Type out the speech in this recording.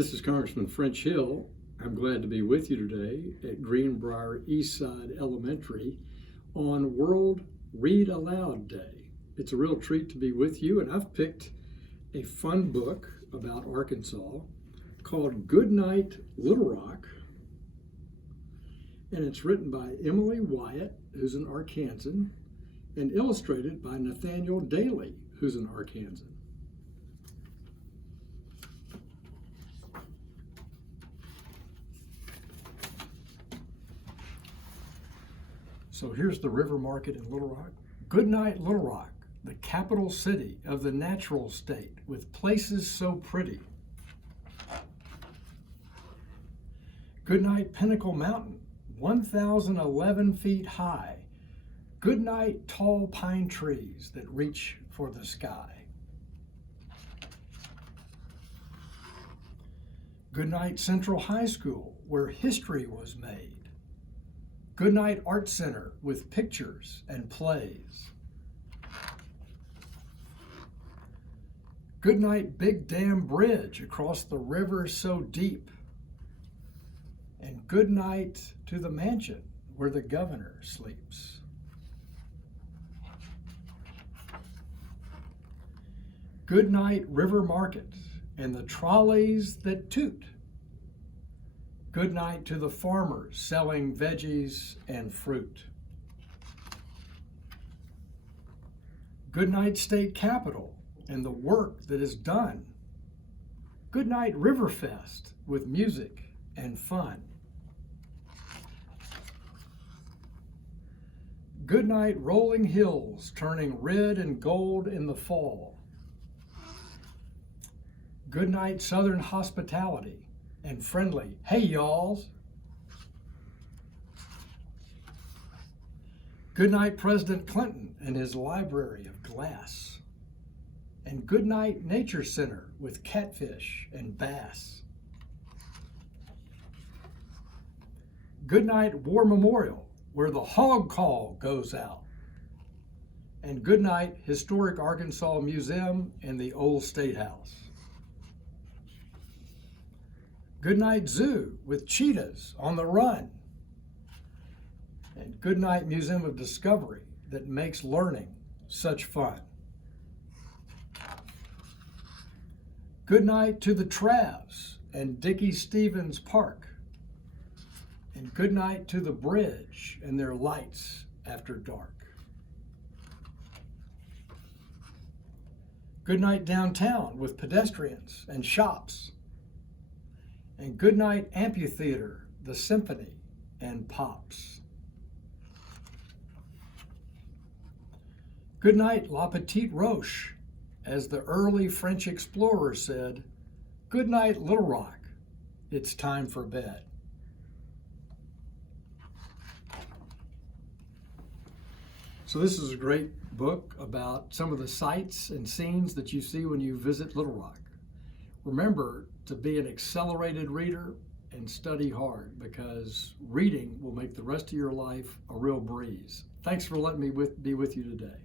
This is Congressman French Hill. I'm glad to be with you today at Greenbrier Eastside Elementary on World Read Aloud Day. It's a real treat to be with you, and I've picked a fun book about Arkansas called Goodnight Little Rock, and it's written by Emily Wyatt, who's an Arkansan, and illustrated by Nathaniel Daly, who's an Arkansan. So here's the river market in Little Rock. Goodnight Little Rock, the capital city of the natural state, with places so pretty. Goodnight Pinnacle Mountain, 1,011 feet high. Goodnight tall pine trees that reach for the sky. Goodnight Central High School, where history was made. Goodnight Art Center with pictures and plays. Goodnight Big Dam Bridge across the river so deep. And goodnight to the mansion where the governor sleeps. Goodnight River Market and the trolleys that toot. Good night to the farmers selling veggies and fruit. Good night State Capitol and the work that is done. Good night Riverfest with music and fun. Good night rolling hills turning red and gold in the fall. Good night Southern hospitality and friendly, hey y'alls. Good night President Clinton and his library of glass. And good night Nature Center with catfish and bass. Good night War Memorial, where the hog call goes out. And good night Historic Arkansas Museum and the Old State House. Goodnight Zoo with cheetahs on the run. And goodnight Museum of Discovery that makes learning such fun. Goodnight to the Travs and Dickie Stevens Park. And goodnight to the bridge and their lights after dark. Goodnight downtown with pedestrians and shops. And goodnight amphitheater, the symphony, and pops. Goodnight La Petite Roche, as the early French explorer said, goodnight Little Rock, it's time for bed. So this is a great book about some of the sights and scenes that you see when you visit Little Rock. Remember to be an accelerated reader and study hard, because reading will make the rest of your life a real breeze. Thanks for letting me be with you today.